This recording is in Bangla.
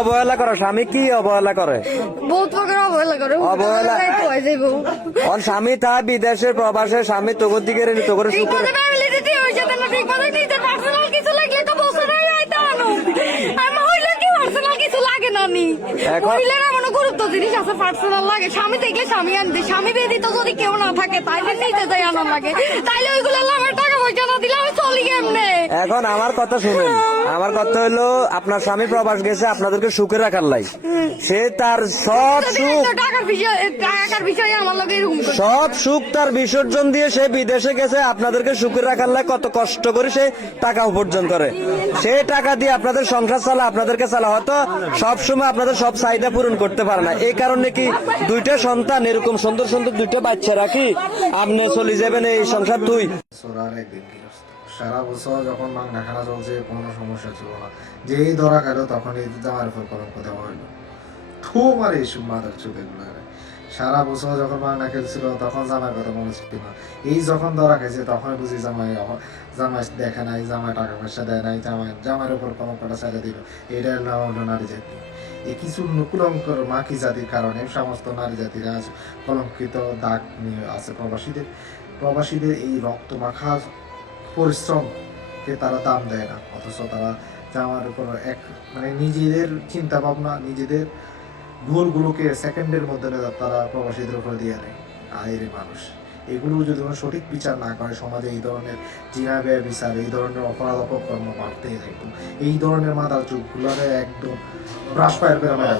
অবহেলা করে স্বামী কি অবহেলা করে? বহুত প্রকার অবহেলা করে। অবহেলা ওর স্বামী তা বিদেশের প্রবাসে স্বামী তোর দিকে তোর সুখের গুরুত্ব জিনিস আছে পার্সোনাল লাগে। স্বামী থেকে স্বামী আনতে স্বামী ব্যতীত যদি কেউ না থাকে তাইলে নিতে যাই আনার লাগে। তাইলে ওইগুলো আমার টাকা পয়সা না দিলে আমি চলি কেমনে? এখন আমার কথা শুনুন, আমার কথা হলো আপনার স্বামী প্রবাস গেছে আপনাদেরকে সুখে রাখার লাই। সে তার সব সুখ টাকার বিষয়ে আমার লাগে এরকম সব সুখ তার বিসর্জন দিয়ে সে বিদেশে গেছে আপনাদেরকে সুখে রাখার লাই। কত কষ্ট করে সে টাকা উপার্জন করে, সে টাকা দিয়ে আপনাদের সংসার চালা, আপনাদেরকে চালা। হয়তো সবসময় আপনাদের সব চাহিদা পূরণ করতে পারে না, এই কারণে কি দুইটা সন্তান এরকম সুন্দর সুন্দর দুইটা বাচ্চা রাখি আপনি চলে যাবেন এই সংসার তুই। সারা বছর যখন মাংনা খানা চলছে কোনো সমস্যা ছিল না, যেই ধরা খেলো তখন এই জামার উপর কলঙ্ক দেওয়া হইলো। খুব আর এইসব মাথার চোখ এগুলো সারা বছর যখন মাংনা খেলছিল তখন জামার কথা মনে ছিল না। এই যখন ধরা খেয়েছে তখন বুঝি জামাই দেখে নাই, জামাই টাকা পয়সা দেয় নাই, জামাইয়ের উপর কলঙ্কটা ছেড়ে দিল। এটা হলো নারী জাতি। এই কিছু কুলঙ্কর মাকি জাতির কারণে সমস্ত নারী জাতিরা আজ কলঙ্কিত দাগ নিয়ে আছে। প্রবাসীদের এই রক্ত মাখা পরিশ্রমকে তারা দাম দেয় না, অথচ তারা জামার উপর মানে নিজেদের চিন্তা ভাবনা, নিজেদের ভুলগুলোকে সেকেন্ডের মধ্যে তারা প্রবাসীদের উপর দিয়ে দেয়। আইরে মানুষ এগুলো যদি কোনো সঠিক বিচার না করে সমাজে এই ধরনের জিনা ব্যয় বিচার, এই ধরনের অপরাধ অপকর্ম বাড়তেই থাকতো। এই ধরনের মাথার চুপগুলো একদম ব্রাশ ফায়ার করে মেরা